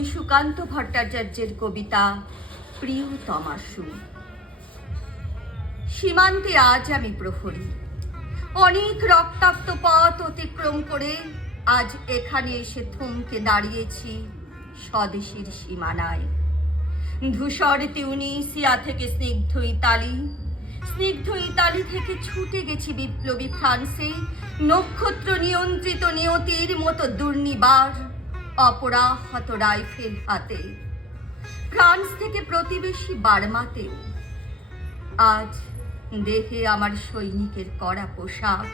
কবি সুকান্ত ভট্টাচার্যের কবিতা প্রিয় তমাশু সীমান্তে আজ আমি প্রহরী অনেক রক্তাক্ত পথ অতিক্রম করে আজ এখানে এসে থমকে দাঁড়িয়েছি স্বদেশের সীমানায় ধূসর সিয়া থেকে স্নিগ্ধ ইতালি স্নিগ্ধ ইতালি থেকে ছুটে গেছি বিপ্লবী ফ্রান্সে নক্ষত্র নিয়ন্ত্রিত নিয়তির মতো দুর্নিবার অপরাহত রাইফেল হাতে ফ্রান্স থেকে প্রতিবেশী বার্মাতে আজ দেহে আমার সৈনিকের কড়া পোশাক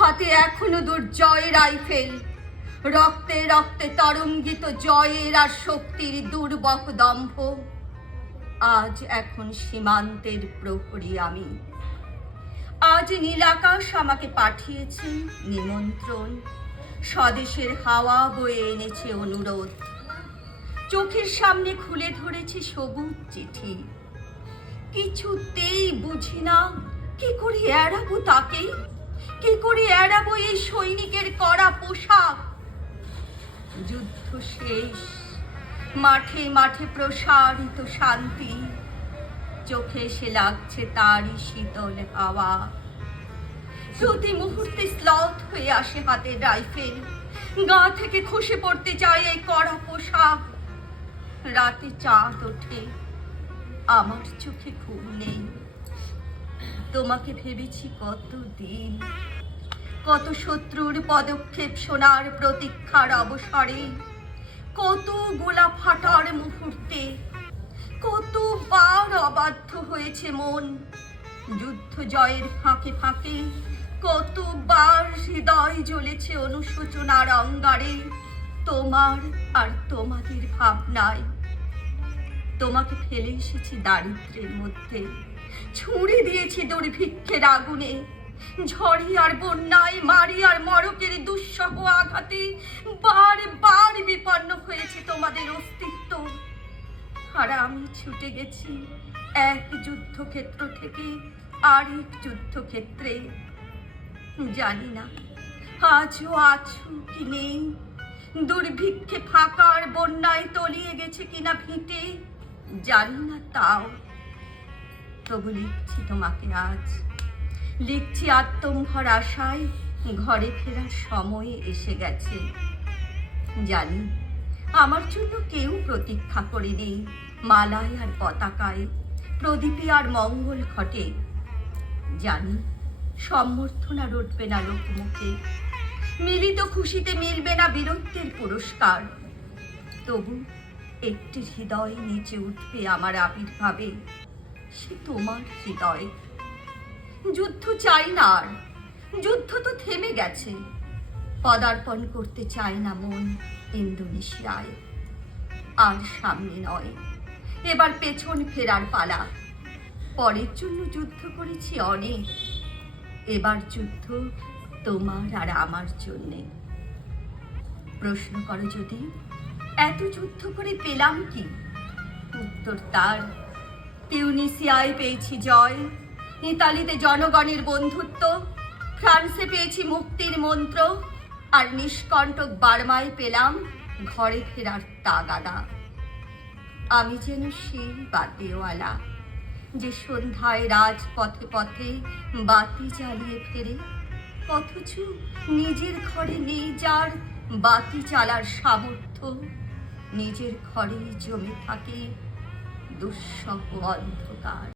হাতে এখনো দুর্জয় রাইফেল রক্তে রক্তে তরঙ্গিত জয়ের আর শক্তির দুর্বহ দম্ভ আজ এখন সীমান্তের প্রহরী আমি আজ নীলাকাশ আমাকে পাঠিয়েছে নিমন্ত্রণ স্বদেশের হাওয়া বয়ে এনেছে অনুরোধ চোখের সামনে খুলে ধরেছে সবুজ চিঠি কিছুতেই বুঝি না কি করে এড়াবো তাকে কি করে এড়াবো এই সৈনিকের করা পোশাক যুদ্ধ শেষ মাঠে মাঠে প্রসারিত শান্তি চোখে এসে লাগছে তারই শীতল হাওয়া প্রতি মুহূর্তে স্লথ হয়ে আসে হাতে রাইফেল গা থেকে খসে পড়তে চায় এই কড়া পোশাক রাতে চাঁদ ওঠে আমার চোখে ঘুম নেই তোমাকে ভেবেছি কত দিন কত শত্রুর পদক্ষেপ শোনার প্রতীক্ষার অবসরে কত গোলা ফাটার মুহূর্তে কতবার অবাধ্য হয়েছে মন যুদ্ধ জয়ের ফাঁকে ফাঁকে কতবার হৃদয় জ্বলেছে অনুশোচনার অঙ্গারে তোমার আর তোমাদের ভাবনায় তোমাকে ফেলে এসেছি দারিদ্রের মধ্যে ছুঁড়ে দিয়েছি দুর্ভিক্ষের আগুনে ঝড়ি আর বন্যায় মারি আর মরকের দুঃসহ আঘাতে বার বার বিপন্ন হয়েছে তোমাদের অস্তিত্ব আর আমি ছুটে গেছি এক যুদ্ধক্ষেত্র থেকে আরেক যুদ্ধক্ষেত্রে জানি না আজও আছো কি নেই দুর্ভিক্ষে ফাঁকার বন্যায় তলিয়ে গেছে কিনা ভিটে জানি না তাও তবু লিখছি তোমাকে আজ লিখছি আত্মম্ভর আশায় ঘরে ফেরার সময় এসে গেছে জানি আমার জন্য কেউ প্রতীক্ষা করে নেই মালায় আর পতাকায় প্রদীপে আর মঙ্গল ঘটে জানি সম্বর্ধনা রটবে না লোকমুখে মিলিত খুশিতে মিলবে না বীরত্বের পুরস্কার তবু একটি হৃদয় নিচে উঠবে আমার আবির্ভাবে সে তোমার হৃদয় যুদ্ধ চাই না আর যুদ্ধ তো থেমে গেছে পদার্পণ করতে চায় না মন ইন্দোনেশিয়ায় আর সামনে নয় এবার পেছন ফেরার পালা পরের জন্য যুদ্ধ করেছি অনেক এবার যুদ্ধ তোমার আর আমার জন্যে প্রশ্ন করো যদি এত যুদ্ধ করে পেলাম কি উত্তর তার টিউনিসিয়ায় পেয়েছি জয় ইতালিতে জনগণের বন্ধুত্ব ফ্রান্সে পেয়েছি মুক্তির মন্ত্র আর নিষ্কণ্টক বার্মায় পেলাম ঘরে ফেরার তাগাদা আমি যেন সেই বাদেওয়ালা যে সন্ধ্যায় রাজ পথে পথে বাতি জ্বালিয়ে ফেরে অথচ নিজের ঘরে নেই যার বাতি চালার সামর্থ্য নিজের ঘরেই জমে থাকে দুঃসহ অন্ধকার